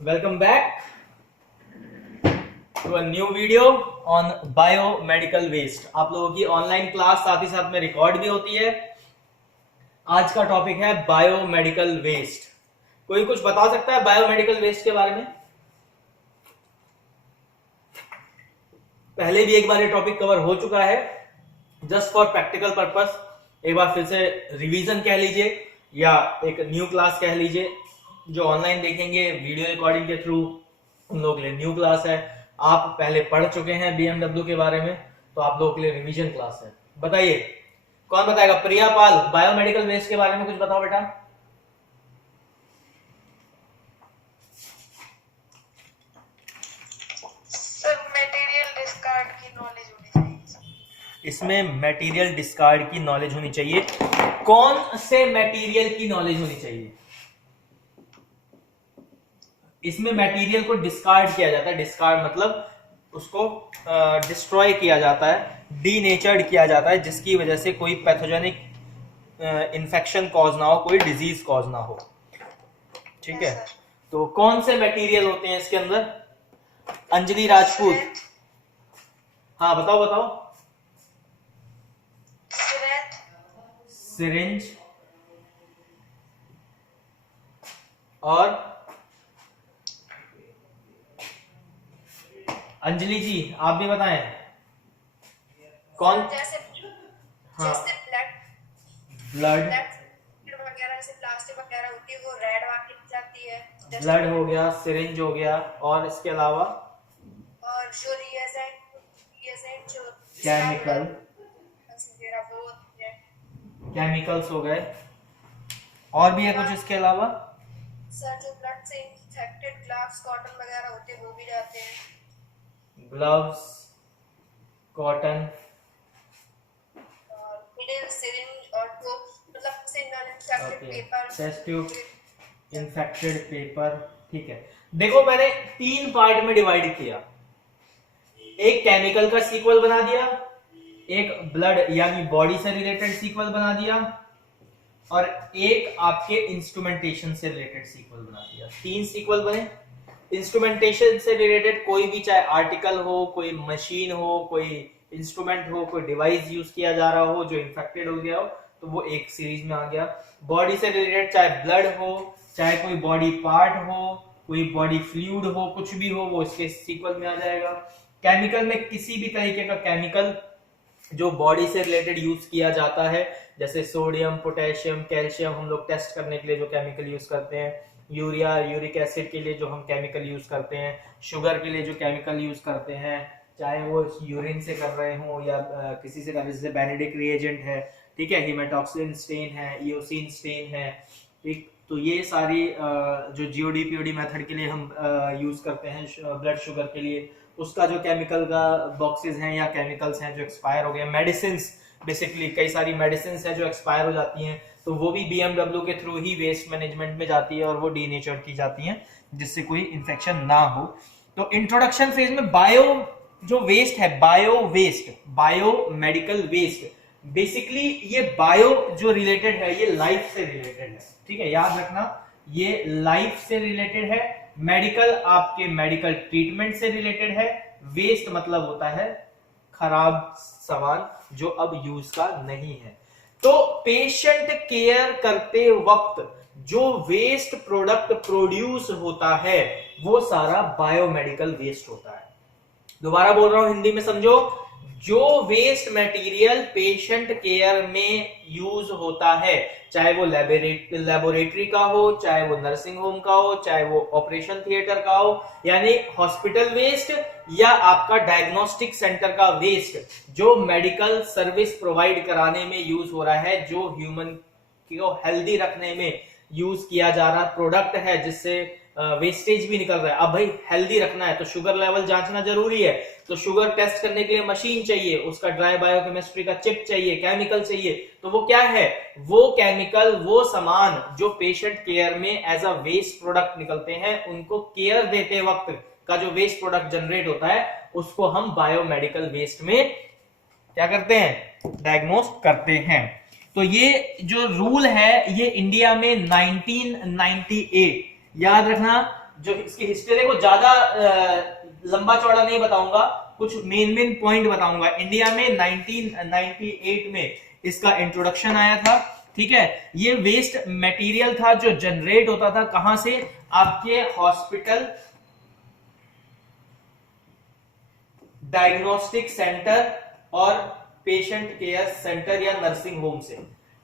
Welcome back to a new video on biomedical waste। आप लोगों की ऑनलाइन क्लास साथ ही साथ में रिकॉर्ड भी होती है। आज का टॉपिक है बायोमेडिकल वेस्ट। कोई कुछ बता सकता है बायोमेडिकल वेस्ट के बारे में? पहले भी एक बार ये टॉपिक कवर हो चुका है, जस्ट फॉर प्रैक्टिकल पर्पस एक बार फिर से रिवीजन कह लीजिए या एक न्यू क्लास कह लीजिए। जो ऑनलाइन देखेंगे वीडियो रिकॉर्डिंग के थ्रू उन लोगों के लिए न्यू क्लास है। आप पहले पढ़ चुके हैं बीएमडब्ल्यू के बारे में, तो आप लोगों के लिए रिवीजन क्लास है। बताइए कौन बताएगा? प्रिया पाल, बायोमेडिकल वेस्ट के बारे में कुछ बताओ बेटा। मटेरियल डिस्कार्ड की नॉलेज होनी चाहिए। इसमें मटेरियल डिस्कार्ड की नॉलेज होनी चाहिए। कौन से मटेरियल की नॉलेज होनी चाहिए? इसमें मटेरियल को डिस्कार्ड किया जाता है। डिस्कार्ड मतलब उसको डिस्ट्रॉय किया जाता है, डीनेचर्ड किया जाता है, जिसकी वजह से कोई पैथोजेनिक इन्फेक्शन कॉज ना हो, कोई डिजीज कॉज ना हो। ठीक है, तो कौन से मटेरियल होते हैं इसके अंदर? अंजलि राजपूत, हाँ बताओ बताओ। सिरिंज और अंजलि जी आप भी बताएं कौन? जैसे हाँ, ब्लड ब्लड वगैरह, जैसे प्लास्टिक वगैरह होती है वो रेड वाली जाती है। ब्लड हो गया, सिरिंज हो गया, और इसके अलावा और जो रिएजेंट जो केमिकल, वगैरह वो होती है। केमिकल्स हो गए, और भी है कुछ इसके अलावा? सर जो ब्लड से इन्फेक्टेड ग्लव्स कॉटन वगैरह होते हैं वो भी जाते हैं। ग्लव्स, कॉटन, निडल, सिरिंज और वो मतलब से infected paper, test tube, infected paper. ठीक है, देखो मैंने 3 पार्ट में डिवाइड किया। एक केमिकल का सीक्वल बना दिया, एक ब्लड यानी बॉडी से रिलेटेड सीक्वल बना दिया, और एक आपके इंस्ट्रूमेंटेशन से रिलेटेड सीक्वल बना दिया। 3 सीक्वल बने। इंस्ट्रूमेंटेशन से रिलेटेड कोई भी, चाहे आर्टिकल हो, कोई मशीन हो, कोई इंस्ट्रूमेंट हो, कोई डिवाइस यूज किया जा रहा हो जो इन्फेक्टेड हो गया हो, तो वो एक सीरीज में आ गया। बॉडी से रिलेटेड चाहे ब्लड हो, चाहे कोई बॉडी पार्ट हो, कोई बॉडी फ्लूइड हो, कुछ भी हो, वो इसके सीक्वल में आ जाएगा। केमिकल में किसी भी तरीके का केमिकल जो बॉडी से रिलेटेड यूज किया जाता है, जैसे सोडियम, पोटेशियम, कैल्शियम हम लोग टेस्ट करने के लिए जो केमिकल यूज करते हैं, यूरिया, यूरिक एसिड के लिए जो हम केमिकल यूज करते हैं, शुगर के लिए जो केमिकल यूज करते हैं, चाहे वो यूरिन से कर रहे हो या किसी से कर रहे, जैसे बेनेडिक रिएजेंट है, ठीक है, हिमेटॉक्सिन स्टेन है, ईओसिन स्टेन है, ठीक। तो ये सारी जो जीओडी पीओडी मेथड के लिए हम यूज करते हैं ब्लड शुगर के लिए, उसका जो केमिकल का बॉक्सेस हैं या केमिकल्स हैं जो एक्सपायर हो गए। मेडिसिन, बेसिकली कई सारी मेडिसिन है जो एक्सपायर हो जाती हैं, तो वो भी बीएमडब्ल्यू के थ्रू ही वेस्ट मैनेजमेंट में जाती है और वो डीनेचर की जाती हैं जिससे कोई इंफेक्शन ना हो। तो इंट्रोडक्शन फेज में बायो जो वेस्ट है, bio waste, bio medical waste, basically ये बायो जो रिलेटेड है ये लाइफ से रिलेटेड है। ठीक है, याद रखना ये लाइफ से रिलेटेड है। मेडिकल आपके मेडिकल ट्रीटमेंट से रिलेटेड है। वेस्ट मतलब होता है खराब सामान जो अब यूज का नहीं है। तो पेशेंट केयर करते वक्त जो वेस्ट प्रोडक्ट प्रोड्यूस होता है वो सारा बायोमेडिकल वेस्ट होता है। दोबारा बोल रहा हूं, हिंदी में समझो। जो वेस्ट मटेरियल पेशेंट केयर में यूज होता है, चाहे वो लेबोरेटरी का हो, चाहे वो नर्सिंग होम का हो, चाहे वो ऑपरेशन थिएटर का हो, यानी हॉस्पिटल वेस्ट या आपका डायग्नोस्टिक सेंटर का वेस्ट, जो मेडिकल सर्विस प्रोवाइड कराने में यूज हो रहा है, जो ह्यूमन को हेल्दी रखने में यूज किया जा रहा प्रोडक्ट है, जिससे वेस्टेज भी निकल रहा है। अब भाई हेल्दी रखना है तो शुगर लेवल जांचना जरूरी है, तो शुगर टेस्ट करने के लिए मशीन चाहिए, उसका ड्राई बायोकेमिस्ट्री का चिप चाहिए, केमिकल चाहिए। तो वो क्या है? वो केमिकल, वो सामान जो पेशेंट केयर में एज अ वेस्ट प्रोडक्ट निकलते हैं, उनको केयर देते वक्त का जो वेस्ट प्रोडक्ट जनरेट होता है, उसको हम बायोमेडिकल वेस्ट में क्या करते हैं? डायग्नोस करते हैं। तो ये जो रूल है ये इंडिया में 1998, याद रखना जो इसकी हिस्ट्री देखो, ज्यादा लंबा चौड़ा नहीं बताऊंगा, कुछ मेन पॉइंट बताऊंगा। इंडिया में 1998 में इसका इंट्रोडक्शन आया था, ठीक है। ये वेस्ट मटेरियल था जो जनरेट होता था कहां से, आपके हॉस्पिटल, डायग्नोस्टिक सेंटर और पेशेंट केयर सेंटर या नर्सिंग होम से,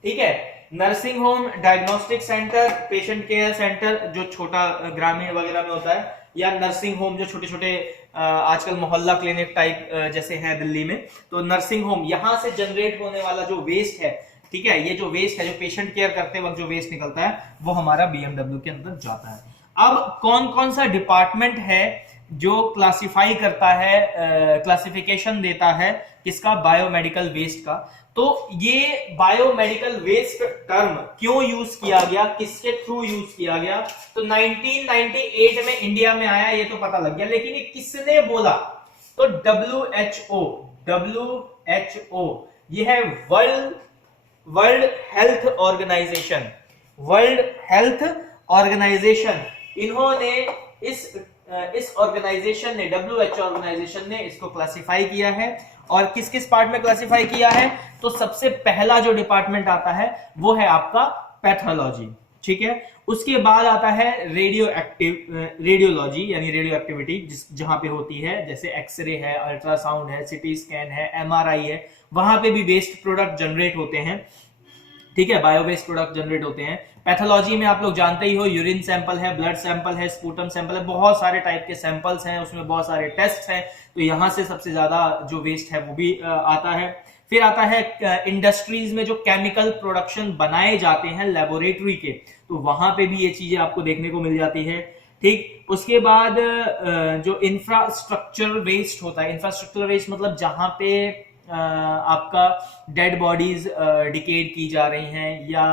ठीक है। Nursing home, diagnostic centre, patient care centre जो छोटा ग्रामीण वगैरह में होता है, या नर्सिंग होम जो छोटे छोटे आजकल मोहल्ला क्लिनिक टाइप जैसे है दिल्ली में, तो नर्सिंग होम, यहां से जनरेट होने वाला जो वेस्ट है, ठीक है, ये जो वेस्ट है, जो पेशेंट केयर करते वक्त जो वेस्ट निकलता है, वो हमारा बीएमडब्ल्यू के अंदर जाता है। अब कौन कौन सा डिपार्टमेंट है जो क्लासिफाई करता है, क्लासिफिकेशन देता है किसका, बायोमेडिकल वेस्ट का। तो ये बायोमेडिकल वेस्ट टर्म क्यों यूज किया गया, किसके थ्रू यूज किया गया, तो 1998 में इंडिया में आया, ये तो पता लग गया, लेकिन ये किसने बोला, तो WHO ये है World Health Organization, World Health Organization, इन्होंने इस ऑर्गेनाइजेशन ने, WHO ऑर्गेनाइजेशन ने इसको क्लासिफाई किया है। और किस किस पार्ट में क्लासिफाई किया है, तो सबसे पहला जो डिपार्टमेंट आता है वो है आपका पैथोलॉजी, ठीक है। उसके बाद आता है रेडियोलॉजी यानी रेडियो एक्टिविटी, जहां पे होती है, जैसे एक्सरे है, अल्ट्रासाउंड है, सिटी स्कैन है, MRI है, वहां पे भी वेस्ट प्रोडक्ट जनरेट होते हैं, ठीक है, बायो वेस्ट प्रोडक्ट जनरेट होते हैं। पैथोलॉजी में आप लोग जानते ही हो, यूरिन सैंपल है, ब्लड सैंपल है, स्पूटम सैंपल है, बहुत सारे टाइप के सैंपल्स हैं, उसमें बहुत सारे टेस्ट हैं, तो यहां से सबसे ज्यादा जो वेस्ट है वो भी आता है। फिर आता है इंडस्ट्रीज में जो केमिकल प्रोडक्शन बनाए जाते हैं लेबोरेटरी के, तो वहां पे भी ये चीजें आपको देखने को मिल जाती है, ठीक। उसके बाद जो इंफ्रास्ट्रक्चर वेस्ट होता है, इंफ्रास्ट्रक्चर वेस्ट मतलब जहां पे आपका डेड बॉडीज डिकेड की जा रही हैं, या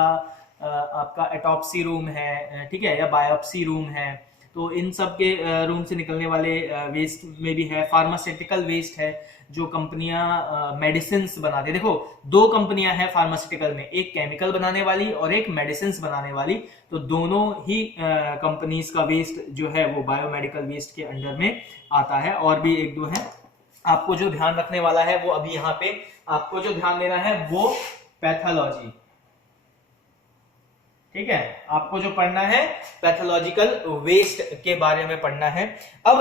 आपका एटॉप्सी रूम है, ठीक है, या बायोप्सी रूम है, तो इन सब के रूम से निकलने वाले वेस्ट में भी है। फार्मास्यूटिकल वेस्ट है, जो कंपनियां मेडिसिन बनाती है, देखो 2 कंपनियां हैं फार्मास्यूटिकल में, एक केमिकल बनाने वाली और एक मेडिसिन बनाने वाली, तो दोनों ही कंपनीज का वेस्ट जो है वो बायोमेडिकल वेस्ट के अंडर में आता है। और भी 1-2 है, आपको जो ध्यान रखने वाला है वो अभी यहाँ पे आपको जो ध्यान देना है वो पैथोलॉजी, ठीक है, आपको जो पढ़ना है पैथोलॉजिकल वेस्ट के बारे में पढ़ना है। अब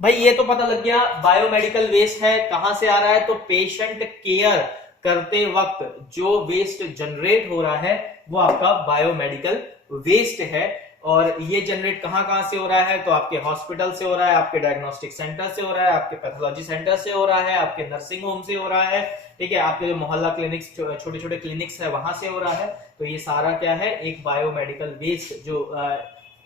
भाई ये तो पता लग गया बायोमेडिकल वेस्ट है, कहां से आ रहा है, तो पेशेंट केयर करते वक्त जो वेस्ट जनरेट हो रहा है वो आपका बायोमेडिकल वेस्ट है। और ये जनरेट कहां से हो रहा है, तो आपके हॉस्पिटल से हो रहा है, आपके डायग्नोस्टिक सेंटर से हो रहा है, आपके पैथोलॉजी सेंटर से हो रहा है, आपके नर्सिंग होम से हो रहा है, ठीक है, आपके जो मोहल्ला क्लिनिक्स, छोटे छोटे क्लिनिक्स है, वहां से हो रहा है। तो ये सारा क्या है, एक बायोमेडिकल वेस्ट जो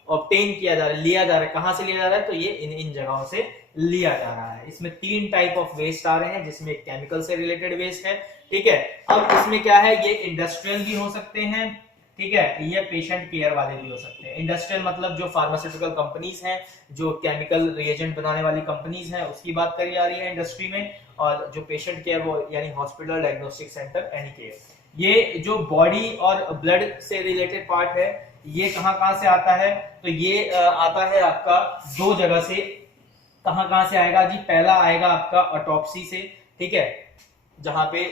ऑब्टेन किया जा रहा है, लिया जा रहा है, कहां से लिया जा रहा है, तो ये इन जगहों से लिया जा रहा है। इसमें 3 टाइप ऑफ वेस्ट आ रहे हैं, जिसमें एक केमिकल से रिलेटेड वेस्ट है, ठीक है। अब इसमें क्या है, ये इंडस्ट्रियल भी हो सकते हैं, ठीक है, ये पेशेंट केयर वाले भी हो सकते हैं। इंडस्ट्रियल मतलब जो फार्मास्यूटिकल कंपनीज हैं, जो केमिकल रिएजेंट बनाने वाली कंपनीज हैं, उसकी बात करी जा रही है इंडस्ट्री में। और जो पेशेंट केयर वो यानी hospital, diagnostic centre, any care. ये जो बॉडी और ब्लड से रिलेटेड पार्ट है, ये कहां से आता है, तो ये आता है आपका 2 जगह से। कहां से आएगा जी, पहला आएगा आपका ऑटोप्सी से, ठीक है, जहां पे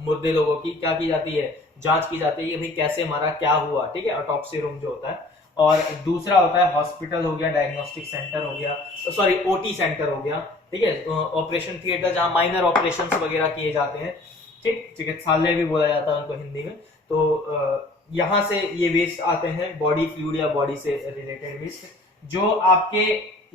मुर्दे लोगों की क्या की जाती है, जांच की जाती है कि भाई कैसे मारा, क्या हुआ, ठीक है, ऑटोप्सी रूम जो होता है। और दूसरा होता है हॉस्पिटल हो गया, डायग्नोस्टिक सेंटर हो गया, सॉरी ओटी सेंटर हो गया, ठीक है, ऑपरेशन थिएटर जहां माइनर ऑपरेशंस वगैरह किए जाते हैं, ठीक, चिकित्सालय भी बोला जाता है उनको हिंदी में। तो यहां से ये वेस्ट आते हैं, बॉडी फ्लूइड या बॉडी से रिलेटेड वेस्ट। जो आपके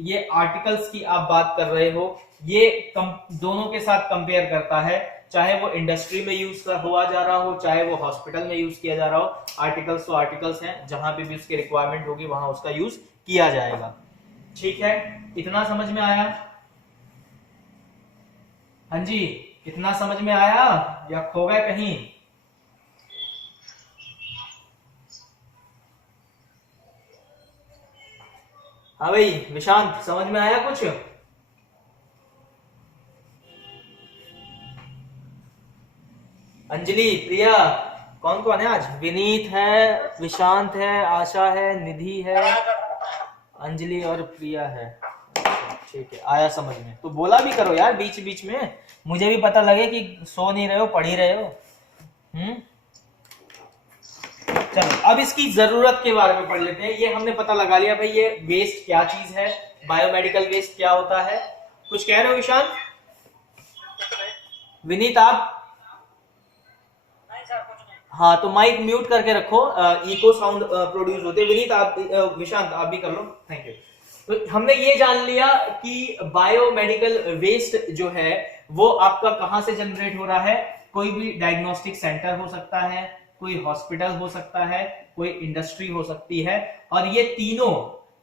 ये आर्टिकल्स की आप बात कर रहे हो, ये दोनों के साथ कंपेयर करता है, चाहे वो इंडस्ट्री में यूज हुआ जा रहा हो, चाहे वो हॉस्पिटल में यूज किया जा रहा हो। आर्टिकल्स तो आर्टिकल्स हैं, जहां पे भी उसकी रिक्वायरमेंट होगी वहां उसका यूज किया जाएगा, ठीक है। इतना समझ में आया? हाँ जी, इतना समझ में आया या खो गए कहीं? हाँ भाई विशांत, समझ में आया कुछ? अंजलि, प्रिया, कौन कौन है आज? विनीत है, विशांत है, आशा है, निधि है, अंजलि और प्रिया है, ठीक है, आया समझ में। तो बोला भी करो यार बीच बीच में, मुझे भी पता लगे कि सो नहीं रहे हो, पढ़ ही रहे हो। चलो अब इसकी जरूरत के बारे में पढ़ लेते हैं। ये हमने पता लगा लिया भाई ये वेस्ट क्या चीज है, बायोमेडिकल वेस्ट क्या होता है। कुछ कह रहे हो विशांत? विनीत आप? नहीं सर, कुछ नहीं। हाँ तो माइक म्यूट करके रखो, इको साउंड प्रोड्यूस होते हैं। विनीत आप, विशांत आप भी कर लो, थैंक यू। तो हमने ये जान लिया कि बायोमेडिकल वेस्ट जो है वो आपका कहां से जनरेट हो रहा है। कोई भी डायग्नोस्टिक सेंटर हो सकता है, कोई हॉस्पिटल हो सकता है, कोई इंडस्ट्री हो सकती है, और ये तीनों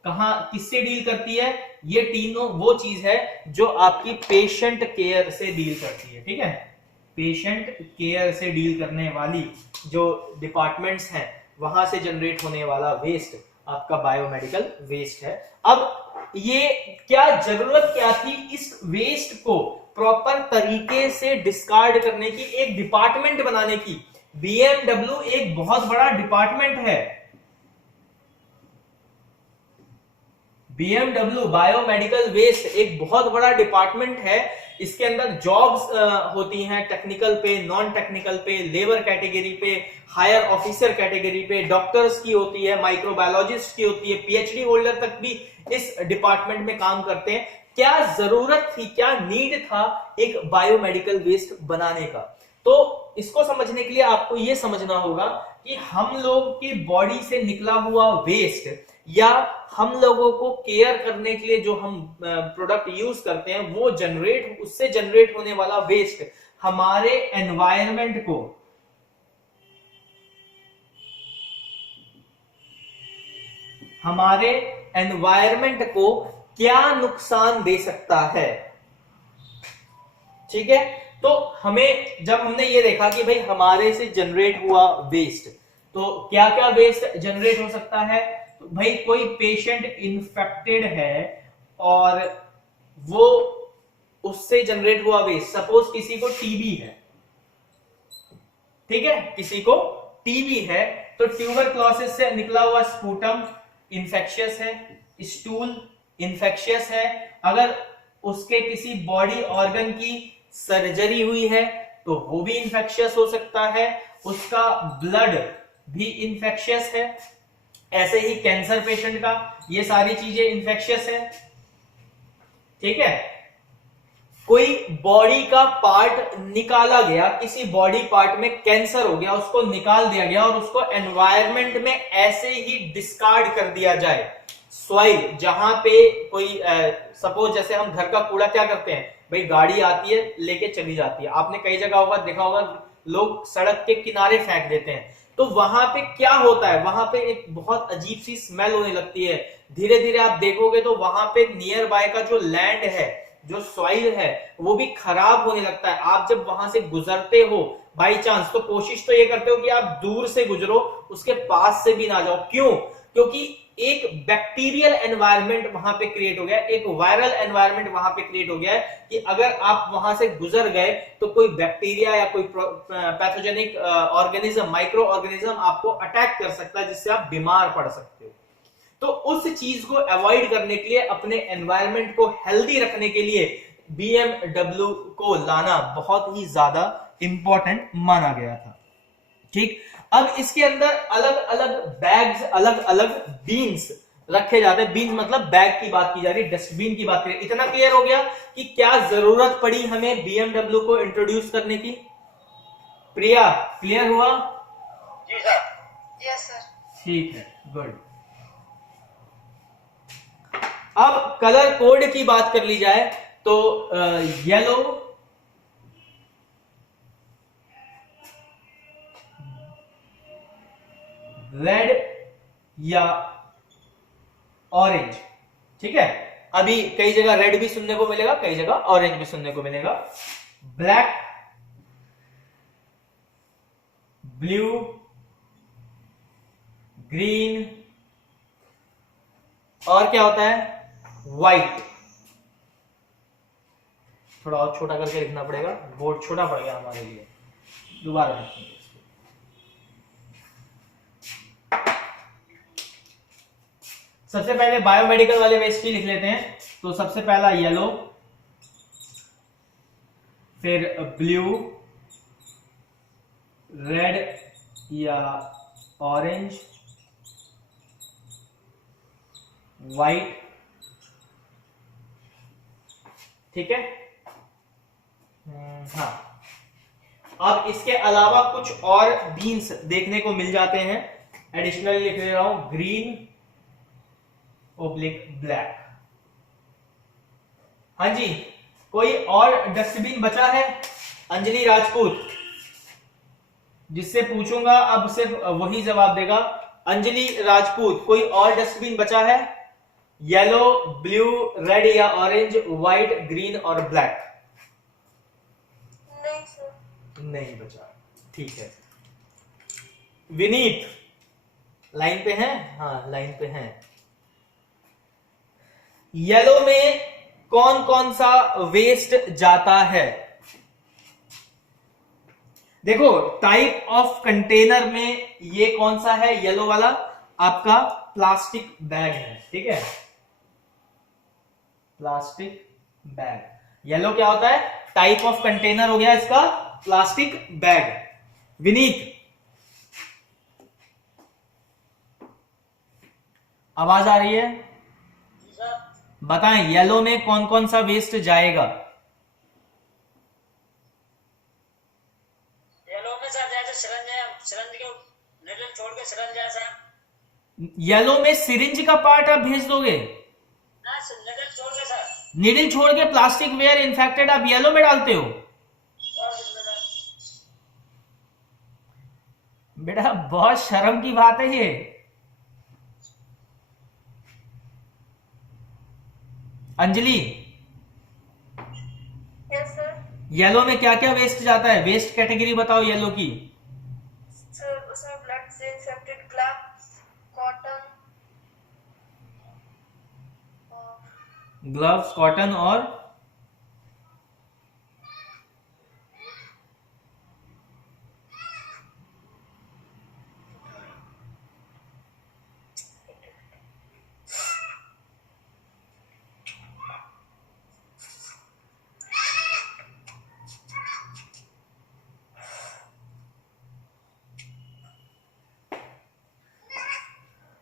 कहां किससे डील करती है? ये तीनों वो चीज है जो आपकी पेशेंट केयर से डील करती है, ठीक है। पेशेंट केयर से डील करने वाली जो डिपार्टमेंट्स हैं वहां से जनरेट होने वाला वेस्ट आपका बायोमेडिकल वेस्ट है। अब ये क्या जरूरत क्या थी इस वेस्ट को प्रॉपर तरीके से डिस्कार्ड करने की, एक डिपार्टमेंट बनाने की। बीएमडब्ल्यू एक बहुत बड़ा डिपार्टमेंट है। बीएमडब्ल्यू बायोमेडिकल वेस्ट एक बहुत बड़ा डिपार्टमेंट है। इसके अंदर जॉब्स होती हैं, टेक्निकल पे, नॉन टेक्निकल पे, लेबर कैटेगरी पे, हायर ऑफिसर कैटेगरी पे, डॉक्टर्स की होती है, माइक्रोबायोलॉजिस्ट की होती है, पीएचडी होल्डर तक भी इस डिपार्टमेंट में काम करते हैं। क्या जरूरत थी, क्या नीड था एक बायोमेडिकल वेस्ट बनाने का? तो इसको समझने के लिए आपको यह समझना होगा कि हम लोग की बॉडी से निकला हुआ वेस्ट या हम लोगों को केयर करने के लिए जो हम प्रोडक्ट यूज करते हैं वो जनरेट, उससे जनरेट होने वाला वेस्ट हमारे एनवायरनमेंट को क्या नुकसान दे सकता है, ठीक है। तो हमें जब हमने ये देखा कि भाई हमारे से जनरेट हुआ वेस्ट, तो क्या क्या वेस्ट जनरेट हो सकता है? तो भाई कोई पेशेंट इन्फेक्टेड है और वो उससे जनरेट हुआ वेस्ट, सपोज किसी को टीबी है, ठीक है, किसी को टीबी है तो ट्यूबरक्लोसिस से निकला हुआ स्पूटम इन्फेक्शियस है, स्टूल इन्फेक्शियस है। अगर उसके किसी बॉडी ऑर्गन की सर्जरी हुई है तो वो भी इन्फेक्शियस हो सकता है, उसका ब्लड भी इन्फेक्शियस है। ऐसे ही कैंसर पेशेंट का, ये सारी चीजें इन्फेक्शियस है, ठीक है। कोई बॉडी का पार्ट निकाला गया, किसी बॉडी पार्ट में कैंसर हो गया, उसको निकाल दिया गया और उसको एनवायरनमेंट में ऐसे ही डिस्कार्ड कर दिया जाए। सॉइल जहां पे कोई सपोज जैसे हम घर का कूड़ा क्या करते हैं, भाई गाड़ी आती है लेके चली जाती है, आपने कई जगह होगा देखा होगा लोग सड़क के किनारे फेंक देते हैं, तो वहां पे क्या होता है, वहां पे एक बहुत अजीब सी स्मेल होने लगती है। धीरे धीरे आप देखोगे तो वहां पे नियर बाय का जो लैंड है, जो सॉइल है, वो भी खराब होने लगता है। आप जब वहां से गुजरते हो बाई चांस, तो कोशिश तो ये करते हो कि आप दूर से गुजरो, उसके पास से भी ना जाओ। क्यों? क्योंकि एक बैक्टीरियल एनवायरनमेंट वहां पे क्रिएट हो गया, एक वायरल एनवायरनमेंट वहां पे क्रिएट हो गया है कि अगर आप वहां से गुजर गए तो कोई बैक्टीरिया या कोई पैथोजेनिक ऑर्गेनिज्म, माइक्रो ऑर्गेनिज्म आपको अटैक कर सकता है, जिससे आप बीमार पड़ सकते हो। तो उस चीज को अवॉइड करने के लिए, अपने एनवायरनमेंट को हेल्दी रखने के लिए बीएमडब्ल्यू को लाना बहुत ही ज्यादा इंपॉर्टेंट माना गया था, ठीक। अब इसके अंदर अलग अलग बैग्स, अलग अलग बीन्स रखे जाते हैं। बीन्स मतलब बैग की बात की जा रही है, डस्टबिन की बात की। इतना क्लियर हो गया कि क्या जरूरत पड़ी हमें बीएमडब्ल्यू को इंट्रोड्यूस करने की? प्रिया क्लियर हुआ? जी सर। Yes sir. ठीक है, गुड। अब कलर कोड की बात कर ली जाए तो येलो, रेड या ऑरेंज, ठीक है। अभी कई जगह रेड भी सुनने को मिलेगा, कई जगह ऑरेंज भी सुनने को मिलेगा। ब्लैक, ब्लू, ग्रीन, और क्या होता है? व्हाइट। थोड़ा और छोटा करके लिखना पड़ेगा, बोर्ड छोटा पड़ गया हमारे लिए, दोबारा लिखेंगे। सबसे पहले बायोमेडिकल वाले वेस्ट ही लिख लेते हैं। तो सबसे पहला येलो, फिर ब्लू, रेड या ऑरेंज, वाइट, ठीक है। हाँ, अब इसके अलावा कुछ और बीन्स देखने को मिल जाते हैं। एडिशनली लिख दे रहा हूं, ग्रीन ओब्लिक ब्लैक। हाँ जी, कोई और डस्टबिन बचा है? अंजलि राजपूत, जिससे पूछूंगा अब सिर्फ वही जवाब देगा। अंजलि राजपूत, कोई और डस्टबिन बचा है? येलो, ब्लू, रेड या ऑरेंज, व्हाइट, ग्रीन और ब्लैक? नहीं सर। नहीं बचा, ठीक है। विनीत लाइन पे है? हाँ लाइन पे है। येलो में कौन कौन सा वेस्ट जाता है? देखो, टाइप ऑफ कंटेनर में ये कौन सा है? येलो वाला आपका प्लास्टिक बैग है, ठीक है। प्लास्टिक बैग, येलो क्या होता है? टाइप ऑफ कंटेनर हो गया इसका प्लास्टिक बैग। विनीत, आवाज आ रही है? बताएं, येलो में कौन कौन सा वेस्ट जाएगा? येलो में सर जैसे सिरंज के निडल छोड़ के सिरंज जैसा। येलो में सिरिंज का पार्ट आप भेज दोगे? ना निडल छोड़ के सर। नीडल छोड़ के प्लास्टिक वेयर इन्फेक्टेड आप येलो में डालते हो? और किसमें सर? बेटा बहुत शर्म की बात है ये। Anjali, yes sir. येलो में क्या क्या वेस्ट जाता है? वेस्ट कैटेगरी बताओ येलो की। सर उसमें ब्लड से infected gloves, cotton, gloves, cotton और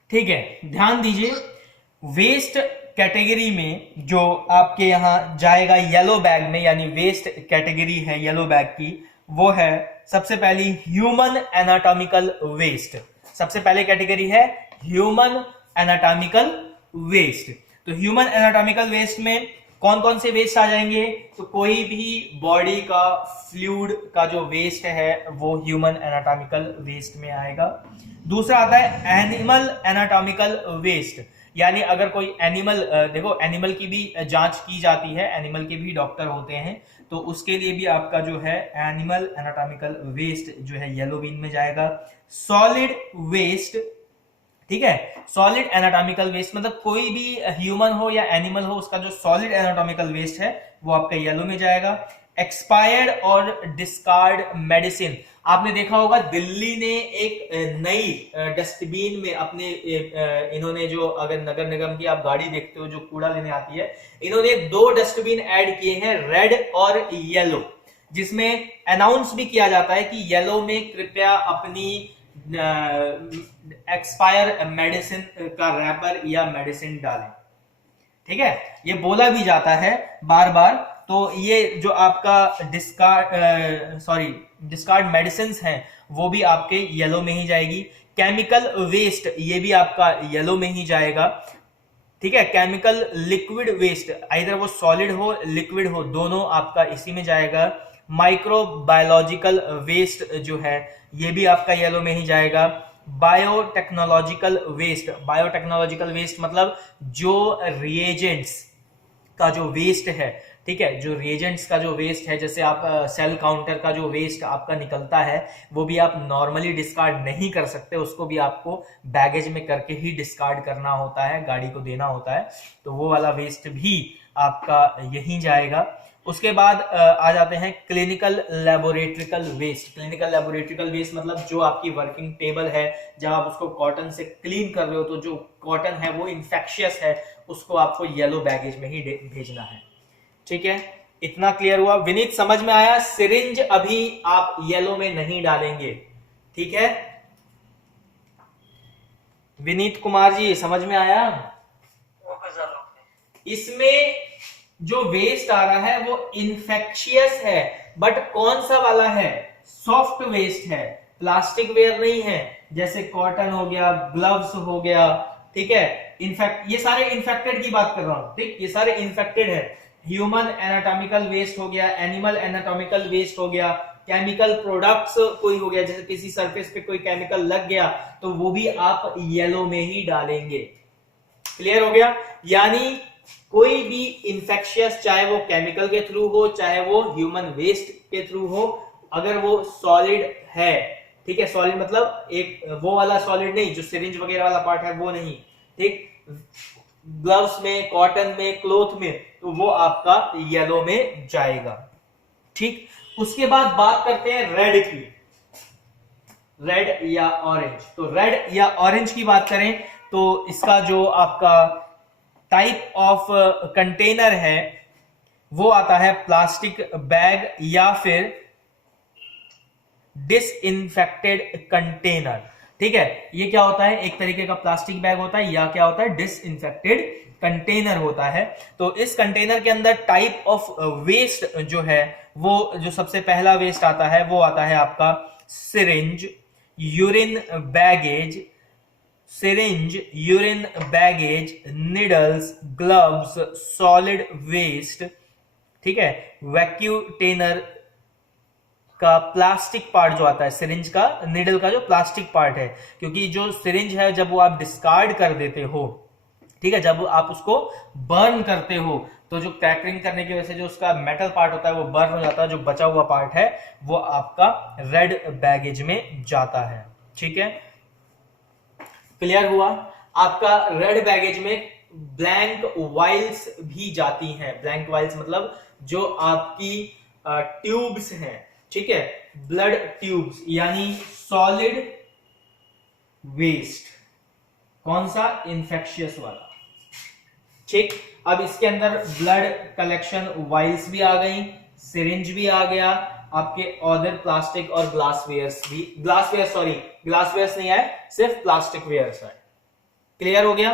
ठीक है, ध्यान दीजिए। वेस्ट कैटेगरी में जो आपके यहां जाएगा येलो बैग में, यानी वेस्ट कैटेगरी है येलो बैग की, वो है सबसे पहली ह्यूमन एनाटॉमिकल वेस्ट। सबसे पहले कैटेगरी है ह्यूमन एनाटॉमिकल वेस्ट। तो ह्यूमन एनाटॉमिकल वेस्ट में कौन कौन से वेस्ट आ जाएंगे? तो कोई भी बॉडी का फ्लूइड का जो वेस्ट है वो ह्यूमन एनाटॉमिकल वेस्ट में आएगा। दूसरा आता है एनिमल एनाटॉमिकल वेस्ट, यानी अगर कोई एनिमल, देखो एनिमल की भी जांच की जाती है, एनिमल के भी डॉक्टर होते हैं, तो उसके लिए भी आपका जो है एनिमल एनाटॉमिकल वेस्ट जो है येलो बीन में जाएगा। सॉलिड वेस्ट, ठीक है, सॉलिड एनाटॉमिकल वेस्ट मतलब कोई भी ह्यूमन हो या एनिमल हो, उसका जो सॉलिड एनाटॉमिकल वेस्ट है वो आपका येलो में जाएगा। एक्सपायर्ड और डिस्कार्ड मेडिसिन, आपने देखा होगा दिल्ली ने एक नई डस्टबिन में अपने इन्होंने जो, अगर नगर निगम की आप गाड़ी देखते हो जो कूड़ा लेने आती है, इन्होंने 2 डस्टबिन ऐड किए हैं, रेड और येलो, जिसमें अनाउंस भी किया जाता है कि येलो में कृपया अपनी एक्सपायर मेडिसिन का रैपर या मेडिसिन डालें, ठीक है, ये बोला भी जाता है बार बार। तो ये जो आपका डिस्कार्ड मेडिसिन हैं वो भी आपके येलो में ही जाएगी। केमिकल वेस्ट, ये भी आपका येलो में ही जाएगा, ठीक है। केमिकल लिक्विड वेस्ट, आइदर वो सॉलिड हो लिक्विड हो, दोनों आपका इसी में जाएगा। माइक्रोबायोलॉजिकल वेस्ट जो है ये भी आपका येलो में ही जाएगा। बायोटेक्नोलॉजिकल वेस्ट, बायोटेक्नोलॉजिकल वेस्ट मतलब जो रिएजेंट्स का जो वेस्ट है, ठीक है, जो रिएजेंट्स का जो वेस्ट है, जैसे आप सेल काउंटर का जो वेस्ट आपका निकलता है वो भी आप नॉर्मली डिस्कार्ड नहीं कर सकते, उसको भी आपको बैगेज में करके ही डिस्कार्ड करना होता है, गाड़ी को देना होता है, तो वो वाला वेस्ट भी आपका यहीं जाएगा। उसके बाद आ जाते हैं क्लिनिकल लैबोरेटरिकल वेस्ट। क्लिनिकल लैबोरेटरिकल वेस्ट मतलब जो आपकी वर्किंग टेबल है, जब आप उसको कॉटन से क्लीन कर रहे हो तो जो कॉटन है वो इन्फेक्शियस है, उसको आपको येलो बैगेज में ही भेजना है। ठीक है, इतना क्लियर हुआ? विनीत समझ में आया? सिरिंज अभी आप येलो में नहीं डालेंगे, ठीक है? विनीत कुमार जी समझ में आया? Okay sir, okay. इसमें जो वेस्ट आ रहा है वो इन्फेक्शियस है, बट कौन सा वाला है? सॉफ्ट वेस्ट है, प्लास्टिक वेयर नहीं है, जैसे कॉटन हो गया, ग्लव्स हो गया, ठीक है? इनफैक्ट ये सारे इन्फेक्टेड की बात कर रहा हूं, ठीक? ये सारे इन्फेक्टेड है। ह्यूमन एनाटॉमिकल वेस्ट हो गया, एनिमल एनाटॉमिकल वेस्ट हो गया, केमिकल प्रोडक्ट्स कोई हो गया, जैसे किसी सरफेस पे कोई केमिकल लग गया तो वो भी आप येलो में ही डालेंगे। क्लियर हो गया? यानी कोई भी इंफेक्शियस, चाहे वो केमिकल के थ्रू हो, चाहे वो ह्यूमन वेस्ट के थ्रू हो, अगर वो सॉलिड है, ठीक है? सॉलिड मतलब एक वो वाला सॉलिड नहीं जो सिरिंज वगैरह वाला पार्ट है, वो नहीं, ठीक? ग्लव्स में, कॉटन में, क्लोथ में, तो वो आपका येलो में जाएगा, ठीक? उसके बाद बात करते हैं रेड की, रेड या ऑरेंज। तो रेड या ऑरेंज की बात करें तो इसका जो आपका टाइप ऑफ कंटेनर है वो आता है प्लास्टिक बैग या फिर डिसइंफेक्टेड कंटेनर, ठीक है? ये क्या होता है? एक तरीके का प्लास्टिक बैग होता है, या क्या होता है? डिसइंफेक्टेड कंटेनर होता है। तो इस कंटेनर के अंदर टाइप ऑफ वेस्ट जो है, वो जो सबसे पहला वेस्ट आता है वो आता है आपका syringe, urine baggage, syringe, urine baggage, needles, gloves, solid waste, ठीक है? वैक्यूटेनर का प्लास्टिक पार्ट जो आता है, सिरिंज का, निडल का जो प्लास्टिक पार्ट है, क्योंकि जो सिरिंज है जब वो आप डिस्कार्ड कर देते हो, ठीक है, जब आप उसको बर्न करते हो तो जो क्रैकरिंग करने की वजह से जो उसका मेटल पार्ट होता है वो बर्न हो जाता है, जो बचा हुआ पार्ट है वो आपका रेड बैगेज में जाता है, ठीक है? क्लियर हुआ? आपका रेड बैगेज में ब्लैंक वाइल्स भी जाती हैं। ब्लैंक वाइल्स मतलब जो आपकी ट्यूब्स हैं, ठीक है? ब्लड ट्यूब्स, यानी सॉलिड वेस्ट। कौन सा? इन्फेक्शियस वाला, ठीक? अब इसके अंदर ब्लड कलेक्शन वाइल्स भी आ गई, सिरिंज भी आ गया, आपके अदर प्लास्टिक और ग्लासवेयर्स भी, ग्लासवेयर्स नहीं आए, सिर्फ प्लास्टिक वेयर्स आए। क्लियर हो गया?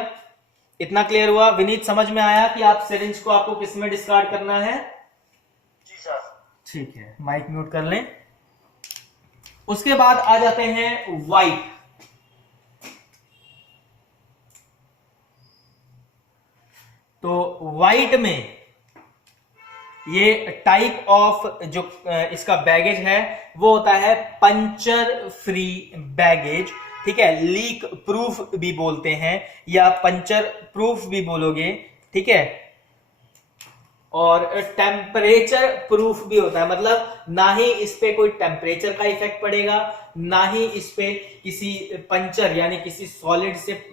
इतना क्लियर हुआ? विनीत समझ में आया कि आप सिरिंज को आपको किस में डिस्कार्ड करना है? जी सर। ठीक है, माइक म्यूट कर लें। उसके बाद आ जाते हैं वाइट। तो वाइट में ये टाइप ऑफ जो इसका बैगेज है वो होता है पंचर फ्री बैगेज, ठीक है? लीक प्रूफ भी बोलते हैं या पंचर प्रूफ भी बोलोगे, ठीक है? और टेम्परेचर प्रूफ भी होता है, मतलब ना ही इस पे कोई टेम्परेचर का इफेक्ट पड़ेगा, ना ही इस पे किसी पंचर यानी किसी सॉलिड से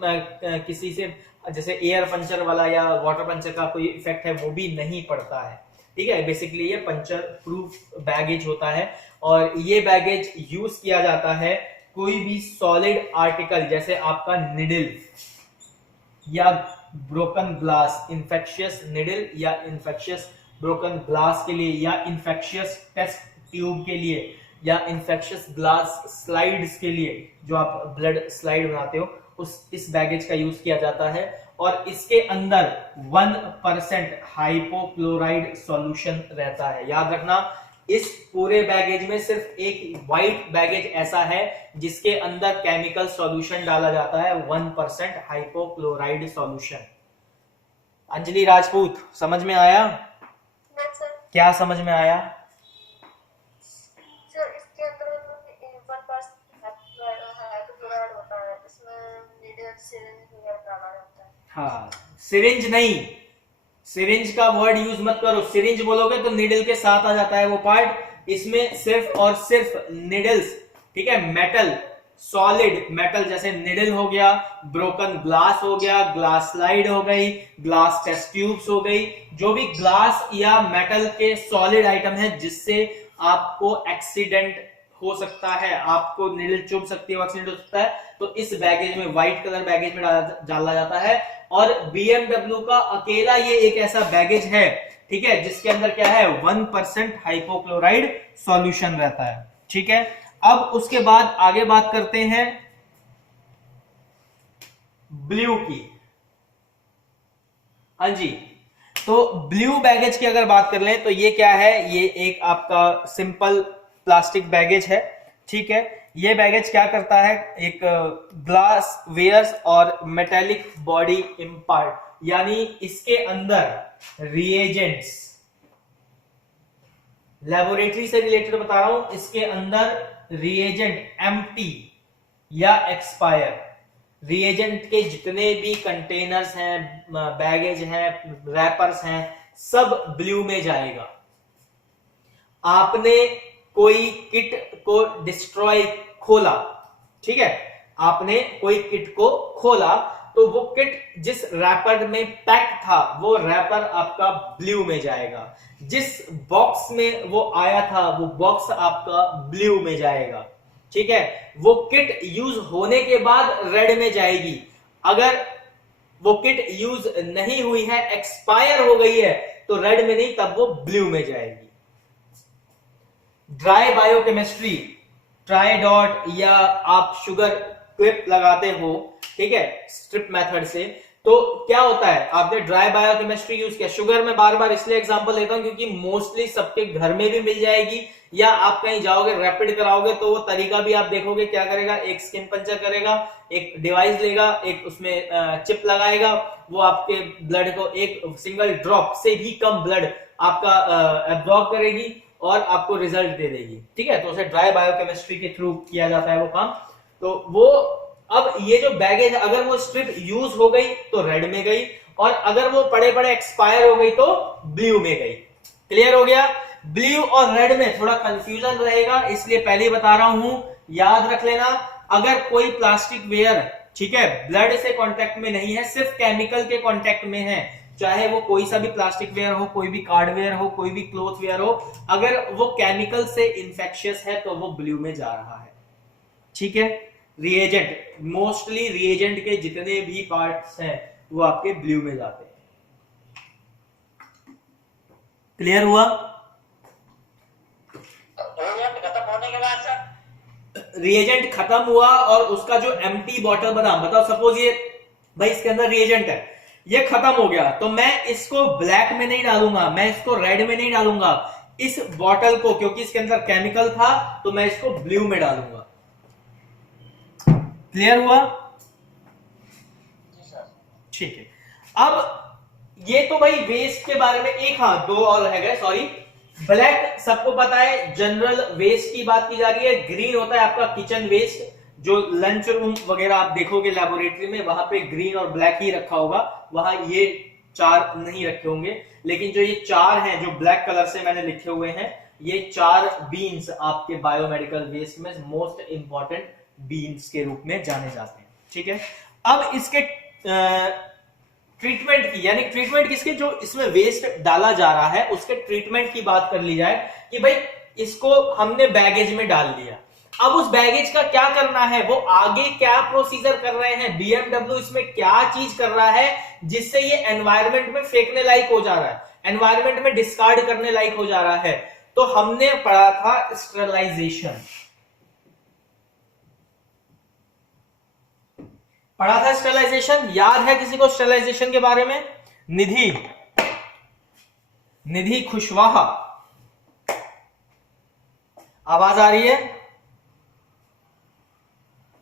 किसी से जैसे एयर पंचर वाला या वाटर पंचर का कोई इफेक्ट है वो भी नहीं पड़ता है, ठीक है? बेसिकली ये पंचर प्रूफ बैगेज होता है और ये बैगेज यूज किया जाता है कोई भी सॉलिड आर्टिकल, जैसे आपका निडल या ब्रोकन ग्लास, इन्फेक्शियस निडल या इन्फेक्शियस ब्रोकन ग्लास के लिए, या इन्फेक्शियस टेस्ट ट्यूब के लिए, या इन्फेक्शियस ग्लास स्लाइड्स के लिए, जो आप ब्लड स्लाइड बनाते हो, इस बैगेज का यूज किया जाता है। और इसके अंदर 1% हाइपोक्लोराइड सॉल्यूशन रहता है। याद रखना, इस पूरे बैगेज में सिर्फ एक व्हाइट बैगेज ऐसा है जिसके अंदर केमिकल सॉल्यूशन डाला जाता है, 1% हाइपोक्लोराइड सॉल्यूशन। अंजलि राजपूत समझ में आया? Yes, sir. क्या समझ में आया? सर, इसके अंदर 1% हाइड्रोक्लोराइड होता है, इसमें नीडल सिरिंज वगैरह डाला जाता है। हाँ, सिरिंज नहीं, सिरिंज का वर्ड यूज मत करो। सिरिंज बोलोगे तो निडल के साथ आ जाता है वो पार्ट। इसमें सिर्फ और सिर्फ निडल्स, ठीक है, मेटल सॉलिड मेटल जैसे निडल हो गया, ब्रोकन ग्लास हो गया, ग्लास स्लाइड हो गई, ग्लास टेस्ट ट्यूब्स हो गई, जो भी ग्लास या मेटल के सॉलिड आइटम है जिससे आपको एक्सीडेंट हो सकता है, आपको निडल चुभ सकती है, एक्सीडेंट हो सकता है, तो इस बैगेज में, व्हाइट कलर बैगेज में डाला जाता है। और BMW का अकेला ये एक ऐसा बैगेज है, ठीक है, जिसके अंदर क्या है 1% हाइपोक्लोराइड सॉल्यूशन रहता है। ठीक है, अब उसके बाद आगे बात करते हैं ब्लू की। हाँ जी, तो ब्लू बैगेज की अगर बात कर लें तो ये क्या है, ये एक आपका सिंपल प्लास्टिक बैगेज है। ठीक है, ये बैगेज क्या करता है, एक ग्लास वेयर्स और मेटेलिक बॉडी इम्पार्ट, यानी इसके अंदर रिएजेंट्स, लेबोरेटरी से रिलेटेड बता रहा हूं, इसके अंदर रिएजेंट एम्प्टी या एक्सपायर, रिएजेंट के जितने भी कंटेनर्स हैं, बैगेज हैं, रैपर्स हैं, सब ब्लू में जाएगा। आपने कोई किट को डिस्ट्रॉय खोला, ठीक है, आपने कोई किट को खोला तो वो किट जिस रैपर में पैक था वो रैपर आपका ब्लू में जाएगा, जिस बॉक्स में वो आया था वो बॉक्स आपका ब्लू में जाएगा। ठीक है, वो किट यूज होने के बाद रेड में जाएगी, अगर वो किट यूज नहीं हुई है, एक्सपायर हो गई है, तो रेड में नहीं, तब वो ब्लू में जाएगी। ड्राई बायोकेमिस्ट्री, ट्राई डॉट या आप शुगर क्लिप लगाते हो, ठीक है, स्ट्रिप मेथड से, तो क्या होता है, आपने ड्राई बायोकेमिस्ट्री यूज किया, शुगर में बार बार इसलिए एग्जांपल लेता हूं क्योंकि मोस्टली सबके घर में भी मिल जाएगी, या आप कहीं जाओगे रैपिड कराओगे तो वो तरीका भी आप देखोगे, क्या करेगा, एक स्किन पंचर करेगा, एक डिवाइस लेगा, एक उसमें चिप लगाएगा, वो आपके ब्लड को एक सिंगल ड्रॉप से भी कम ब्लड आपका एब्जॉर्ब करेगी और आपको रिजल्ट दे देगी। ठीक है, तो उसे ड्राई बायोकेमिस्ट्री के थ्रू किया जाता है वो काम। तो वो, अब ये जो बैगेज है, अगर वो स्ट्रिप यूज हो गई तो रेड में गई, और अगर वो पड़े पड़े एक्सपायर हो गई तो ब्लू में गई। क्लियर हो गया? ब्लू और रेड में थोड़ा कंफ्यूजन रहेगा, इसलिए पहले ही बता रहा हूं, याद रख लेना, अगर कोई प्लास्टिक वेयर, ठीक है, ब्लड से कांटेक्ट में नहीं है, सिर्फ केमिकल के कांटेक्ट में है, चाहे वो कोई सा भी प्लास्टिक वेयर हो, कोई भी कार्ड वेयर हो, कोई भी क्लॉथ वेयर हो, अगर वो केमिकल से इंफेक्शियस है तो वो ब्लू में जा रहा है। ठीक है, रिएजेंट, मोस्टली रिएजेंट के जितने भी पार्ट्स हैं वो आपके ब्लू में जाते हैं। क्लियर हुआ? रिएजेंट खत्म होने के बाद सर, रिएजेंट खत्म हुआ और उसका जो एम्प्टी बॉटल बना, बताओ सपोज ये भाई इसके अंदर रिएजेंट है, ये खत्म हो गया, तो मैं इसको ब्लैक में नहीं डालूंगा, मैं इसको रेड में नहीं डालूंगा, इस बॉटल को, क्योंकि इसके अंदर केमिकल था, तो मैं इसको ब्लू में डालूंगा। क्लियर हुआ? ठीक है, अब ये तो भाई वेस्ट के बारे में, एक हाँ दो और रह गए, सॉरी। ब्लैक सबको पता है, जनरल वेस्ट की बात की जा रही है। ग्रीन होता है आपका किचन वेस्ट, जो लंच रूम वगैरह आप देखोगे लेबोरेटरी में, वहां पे ग्रीन और ब्लैक ही रखा होगा, वहां ये चार नहीं रखे होंगे, लेकिन जो ये चार हैं जो ब्लैक कलर से मैंने लिखे हुए हैं, ये चार बीन्स आपके बायोमेडिकल वेस्ट में मोस्ट इंपॉर्टेंट बीन्स के रूप में जाने जाते हैं। ठीक है, अब इसके ट्रीटमेंट की, यानी ट्रीटमेंट किसके, जो इसमें वेस्ट डाला जा रहा है उसके ट्रीटमेंट की बात कर ली जाए, कि भाई इसको हमने बैगेज में डाल दिया, अब उस बैगेज का क्या करना है, वो आगे क्या प्रोसीजर कर रहे हैं, BMW इसमें क्या चीज कर रहा है जिससे ये एनवायरमेंट में फेंकने लायक हो जा रहा है, एनवायरमेंट में डिस्कार्ड करने लायक हो जा रहा है। तो हमने पढ़ा था स्टरलाइजेशन, पढ़ा था स्टरलाइजेशन, याद है किसी को स्टरलाइजेशन के बारे में? निधि खुशवाहा, आवाज आ रही है?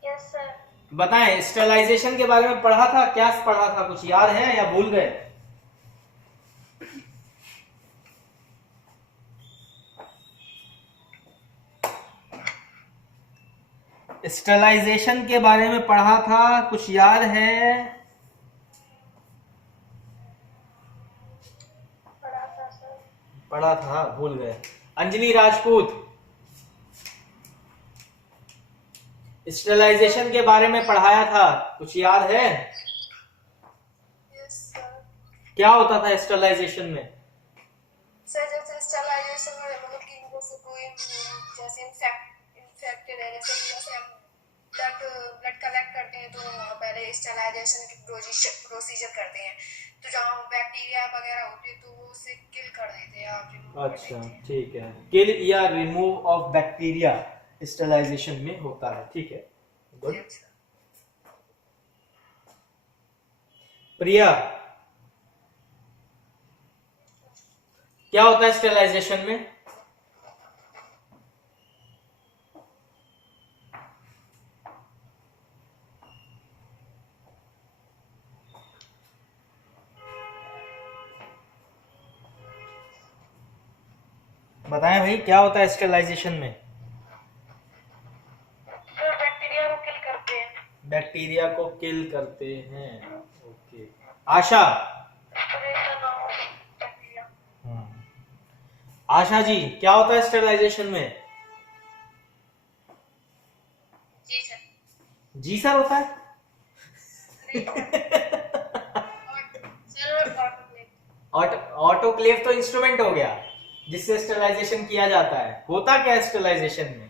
Yes sir. बताएं, स्टरलाइजेशन के बारे में पढ़ा था, क्या पढ़ा था, कुछ याद है या भूल गए? स्टरलाइजेशन के बारे में पढ़ा था, कुछ याद है? पढ़ा था सर। पढ़ा था, भूल गए। अंजलि राजपूत, स्टेरिलाइजेशन के बारे में पढ़ाया था, कुछ याद है? Yes sir. क्या होता था स्टेरिलाइजेशन में? सर जैसे स्टेरिलाइजेशन में मतलब कि जैसे कोई जैसे इन्फेक्टेड है, जैसे हम ब्लड कलेक्ट करते हैं तो पहले स्टेरिलाइजेशन की प्रोसीजर करते हैं, तो जहाँ बैक्टीरिया वगैरह होते हैं तो वो उसे किल कर देते हैं आप remove कर अच्छा देते हैं। ठीक है, किल या रिमूव ऑफ बैक्टीरिया स्टेरिलाइजेशन में होता है, ठीक है, गुड। Yes, sir. प्रिया, क्या होता है स्टेरिलाइजेशन में? बताएं भाई, क्या होता है स्टेरिलाइजेशन में? सर बैक्टीरिया को किल करते हैं। बैक्टीरिया को किल करते हैं, okay. Asha, Respiration of bacteria. Asha ji, क्या होता है स्टेरिलाइजेशन में? जी सर। जी सर होता है? सर ऑटोक्लेव तो इंस्ट्रूमेंट हो गया जिससे स्टेरिलाइजेशन किया जाता है। होता क्या है स्टेरिलाइजेशन में?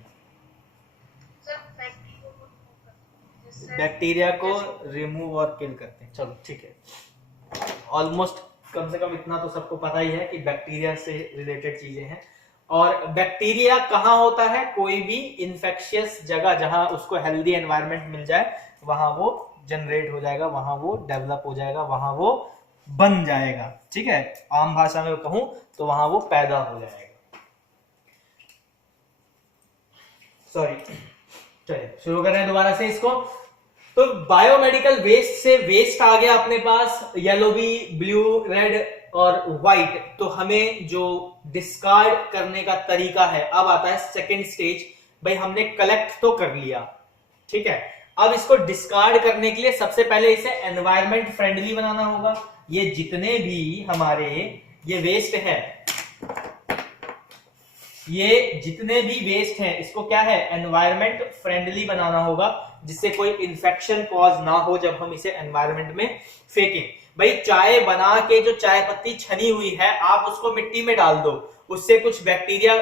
बैक्टीरिया को रिमूव और किल करते हैं। चलो ठीक है, ऑलमोस्ट कम से कम इतना तो सबको पता ही है कि बैक्टीरिया से रिलेटेड चीजें हैं। और बैक्टीरिया कहाँ होता है? कोई भी इंफेक्शियस जगह जहां उसको हेल्दी एनवायरनमेंट मिल जाए वहां वो जनरेट हो जाएगा, वहां वो डेवलप हो जाएगा, वहां वो बन जाएगा, ठीक है। आम भाषा में कहूं तो वहां वो पैदा हो जाएगा। सॉरी, चलिए शुरू कर रहे हैं दोबारा से इसको। तो बायोमेडिकल वेस्ट से वेस्ट आ गया अपने पास, येलो भी, ब्लू, रेड और व्हाइट। तो हमें जो डिस्कार्ड करने का तरीका है, अब आता है सेकेंड स्टेज। भाई हमने कलेक्ट तो कर लिया, ठीक है, अब इसको डिस्कार्ड करने के लिए सबसे पहले इसे एनवायरमेंट फ्रेंडली बनाना होगा। ये जितने भी हमारे ये वेस्ट है, ये जितने भी वेस्ट हैं, इसको क्या है? एनवायरमेंट फ्रेंडली बनाना होगा, जिससे कोई इन्फेक्शन कॉज ना हो जब हम इसे एनवायरमेंट में फेंकें। भाई चाय बना के जो चाय पत्ती छनी हुई है, आप उसको मिट्टी में डाल दो, उससे कुछ बैक्टीरिया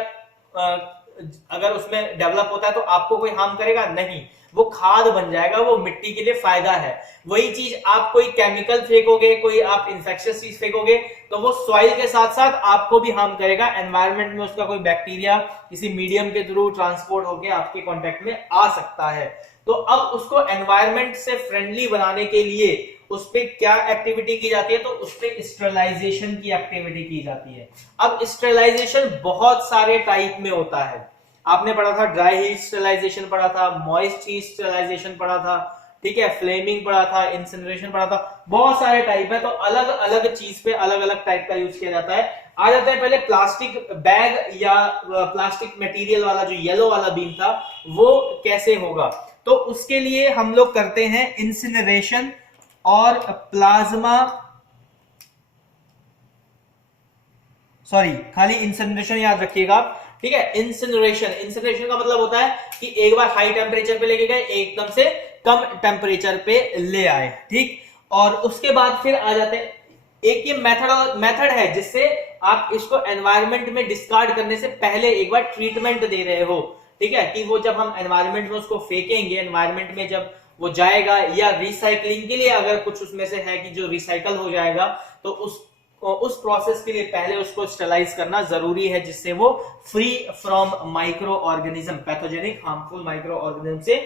अगर उसमें डेवलप होता है तो आपको कोई हार्म करेगा? नहीं, वो खाद बन जाएगा, वो मिट्टी के लिए फायदा है। वही चीज आप कोई केमिकल फेंकोगे, कोई आप इंफेक्शियस चीज फेंकोगे, तो वो सॉइल के साथ साथ आपको भी हार्म करेगा। एनवायरनमेंट में उसका कोई बैक्टीरिया किसी मीडियम के थ्रू ट्रांसपोर्ट होकर आपके कांटेक्ट में आ सकता है। तो अब उसको एनवायरनमेंट से फ्रेंडली बनाने के लिए उस पे क्या एक्टिविटी की जाती है? तो उस पे स्टेरिलाइजेशन की एक्टिविटी की जाती है। अब स्टेरिलाइजेशन बहुत सारे टाइप में होता है। आपने पढ़ा था ड्राई हीट स्टेरिलाइजेशन पढ़ा था, मॉइस्ट हीट स्टेरिलाइजेशन पढ़ा था, ठीक है, फ्लेमिंग पढ़ा था, इंसिनरेशन पढ़ा था, बहुत सारे टाइप है। तो अलग अलग चीज पे अलग अलग टाइप का यूज किया जाता है। आ जाता है पहले प्लास्टिक बैग या प्लास्टिक मटेरियल वाला, जो येलो वाला बीम था, वो कैसे होगा? तो उसके लिए हम लोग करते हैं इंसिनरेशन और प्लाज्मा, सॉरी खाली इंसिनरेशन याद रखिएगा आप, ठीक है। इंसिनरेशन का मतलब होता है कि एक बार हाई टेम्परेचर पे लेके गए, एकदम से कम टेम्परेचर पे ले आए, ठीक। और उसके बाद फिर आ जाते हैं, एक ये मेथड है जिससे आप इसको एनवायरनमेंट में डिस्कार्ड करने से पहले एक बार ट्रीटमेंट दे रहे हो, ठीक है, कि वो जब हम एनवायरनमेंट में उसको फेंकेंगे, एनवायरनमेंट में जब वो जाएगा, या रिसाइकलिंग के लिए अगर कुछ उसमें से है कि जो रिसाइकल हो जाएगा, तो उस प्रोसेस के लिए पहले उसको स्टेलाइज करना जरूरी है, जिससे वो free from micro organism, pathogenic harmful micro organism से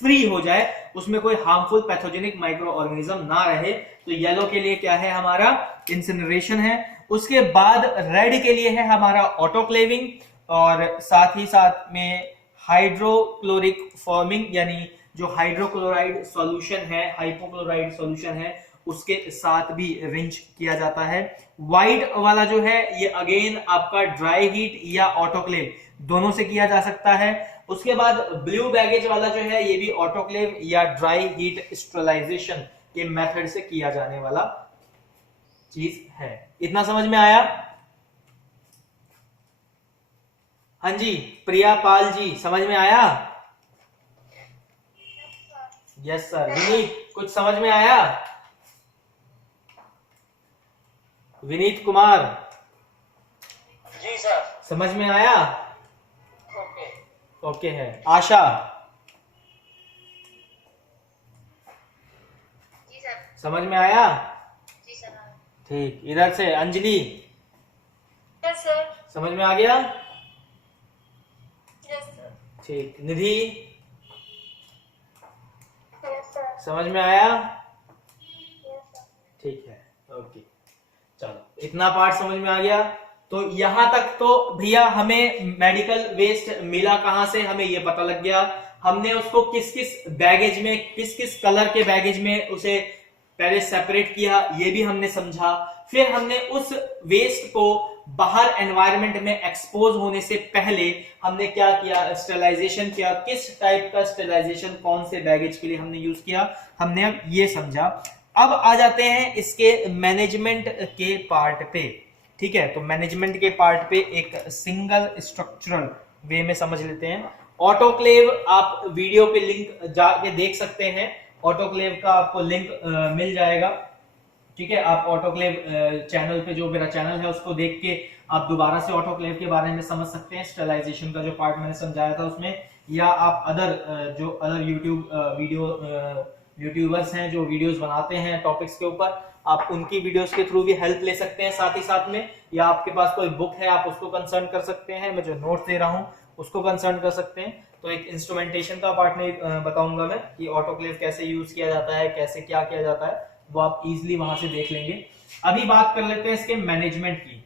फ्री हो जाए, उसमें कोई हार्मफुल पैथोजेनिक माइक्रो ऑर्गेनिज्म ना रहे। तो येलो के लिए क्या है हमारा? इंसिनरेशन है। उसके बाद रेड के लिए है हमारा ऑटोक्लेविंग, और साथ ही साथ में हाइड्रोक्लोरिक फॉर्मिंग, यानी जो हाइड्रोक्लोराइड सॉल्यूशन है, हाइपोक्लोराइड सॉल्यूशन है, उसके साथ भी रिंच किया जाता है। व्हाइट वाला जो है ये अगेन आपका ड्राई हीट या ऑटोक्लेव दोनों से किया जा सकता है। उसके बाद ब्लू बैगेज वाला जो है ये भी ऑटोक्लेव या ड्राई हीट स्टेरिलाइजेशन के मेथड से किया जाने वाला चीज है। इतना समझ में आया? हाँ जी, प्रिया पाल जी, समझ में आया? Yes sir. विनीत, कुछ समझ में आया? विनीत कुमार, जी सर। समझ में आया? ओके। ओके है। आशा, जी सर। समझ में आया? जी सर। ठीक। इधर से अंजलि, यस सर। समझ में आ गया? Yes sir. ठीक। निधि, यस सर। समझ में आया? Yes sir. ठीक है, ओके। चलो, इतना पार्ट समझ में आ गया। तो यहां तक तो भैया हमें मेडिकल वेस्ट मिला कहां से, हमें ये पता लग गया। हमने उसको किस किस बैगेज में, किस किस कलर के बैगेज में उसे पहले सेपरेट किया, ये भी हमने समझा। फिर हमने उस वेस्ट को बाहर एनवायरनमेंट में एक्सपोज होने से पहले हमने क्या किया, स्टेरिलाइजेशन किया। किस टाइप का स्टेरिलाइजेशन, कौन से बैगेज के लिए हमने यूज किया, हमने अब ये समझा। अब आ जाते हैं इसके मैनेजमेंट के पार्ट पे। ठीक है, तो मैनेजमेंट के पार्ट पे एक सिंगल स्ट्रक्चरल वे में समझ लेते हैं। ऑटोक्लेव, आप वीडियो पे लिंक जाके देख सकते हैं, ऑटोक्लेव का आपको लिंक मिल जाएगा। ठीक है, आप ऑटोक्लेव चैनल पे, जो मेरा चैनल है उसको देख के आप दोबारा से ऑटोक्लेव के बारे में समझ सकते हैं, स्टेरिलाइजेशन का जो पार्ट मैंने समझाया था उसमें। या आप जो अदर यूट्यूबर्स हैं जो वीडियोस बनाते हैं टॉपिक्स के ऊपर, आप उनकी वीडियोस के थ्रू भी हेल्प ले सकते हैं साथ ही साथ में। या आपके पास कोई बुक है, आप उसको कंसर्न कर सकते हैं, मैं जो नोट दे रहा हूं उसको कंसर्न कर सकते हैं। तो एक इंस्ट्रूमेंटेशन का पार्ट में बताऊंगा मैं कि ऑटोक्लेव कैसे यूज किया जाता है, कैसे क्या किया जाता है, वो आप इजीली वहां से देख लेंगे। अभी बात कर लेते हैं इसके मैनेजमेंट की।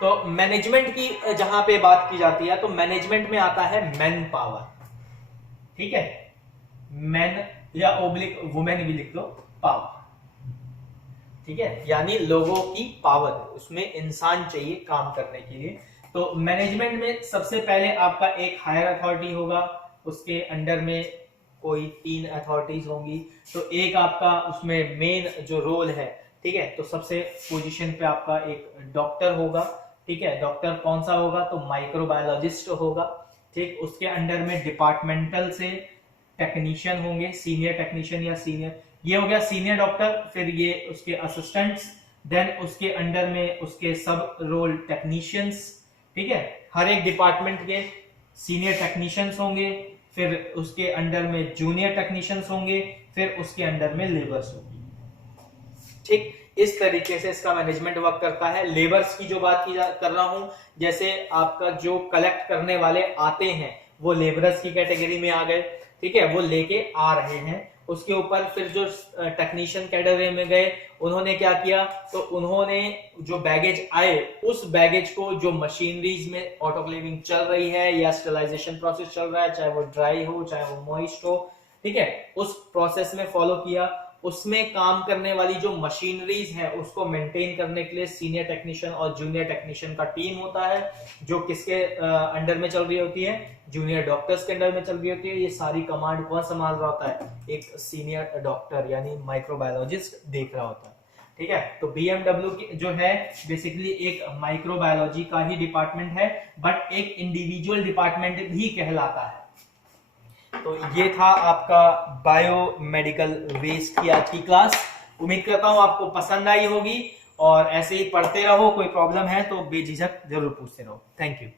तो मैनेजमेंट की जहां पे बात की जाती है, तो मैनेजमेंट में आता है मैन पावर। ठीक है, मैन या ओब्लिक वुमेन भी लिख लो, पावर। ठीक है, यानी लोगों की पावर, उसमें इंसान चाहिए काम करने के लिए। तो मैनेजमेंट में सबसे पहले आपका एक हायर अथॉरिटी होगा, उसके अंडर में कोई 3 अथॉरिटीज होंगी। तो एक आपका उसमें मेन जो रोल है, ठीक है, तो सबसे पोजीशन पे आपका एक डॉक्टर होगा। ठीक है, डॉक्टर कौन सा होगा, तो माइक्रोबायोलॉजिस्ट होगा। ठीक, उसके अंडर में डिपार्टमेंटल से टेक्नीशियन होंगे, सीनियर टेक्नीशियन या सीनियर, ये हो गया सीनियर डॉक्टर। फिर ये उसके असिस्टेंट्स, देन उसके अंडर में उसके सब रोल टेक्नीशियंस। ठीक है, हर एक डिपार्टमेंट के सीनियर टेक्नीशियंस होंगे, फिर उसके अंडर में जूनियर टेक्नीशियंस होंगे, फिर उसके अंडर में लेबर्स होंगी। ठीक, इस तरीके से इसका मैनेजमेंट वर्क करता है। लेबर्स की जो बात कर रहा हूं, जैसे आपका जो कलेक्ट करने वाले आते हैं वो लेबरर्स की कैटेगरी में आ गए। ठीक है, वो लेके आ रहे हैं। उसके ऊपर फिर जो टेक्नीशियन कैटेगरी में गए, उन्होंने क्या किया, तो उन्होंने जो बैगेज आए, उस बैगेज को जो मशीनरीज में ऑटोक्लेविंग चल रही है या स्टेरिलाइजेशन प्रोसेस चल रहा है, चाहे वो ड्राई हो चाहे वो मॉइस्ट हो, ठीक है, उस प्रोसेस में फॉलो किया। उसमें काम करने वाली जो मशीनरीज है उसको मेंटेन करने के लिए सीनियर टेक्नीशियन और जूनियर टेक्नीशियन का टीम होता है, जो किसके अंडर में चल रही होती है, जूनियर डॉक्टर्स के अंडर में चल रही होती है। ये सारी कमांड कौन संभाल रहा होता है, एक सीनियर डॉक्टर यानी माइक्रोबायोलॉजिस्ट देख रहा होता है। ठीक है, तो बीएमडब्ल्यू जो है बेसिकली एक माइक्रोबायोलॉजी का ही डिपार्टमेंट है, बट एक इंडिविजुअल डिपार्टमेंट भी कहलाता है। तो ये था आपका बायोमेडिकल वेस्ट की आज की क्लास। उम्मीद करता हूं आपको पसंद आई होगी, और ऐसे ही पढ़ते रहो। कोई प्रॉब्लम है तो बेझिझक जरूर पूछते रहो। Thank you.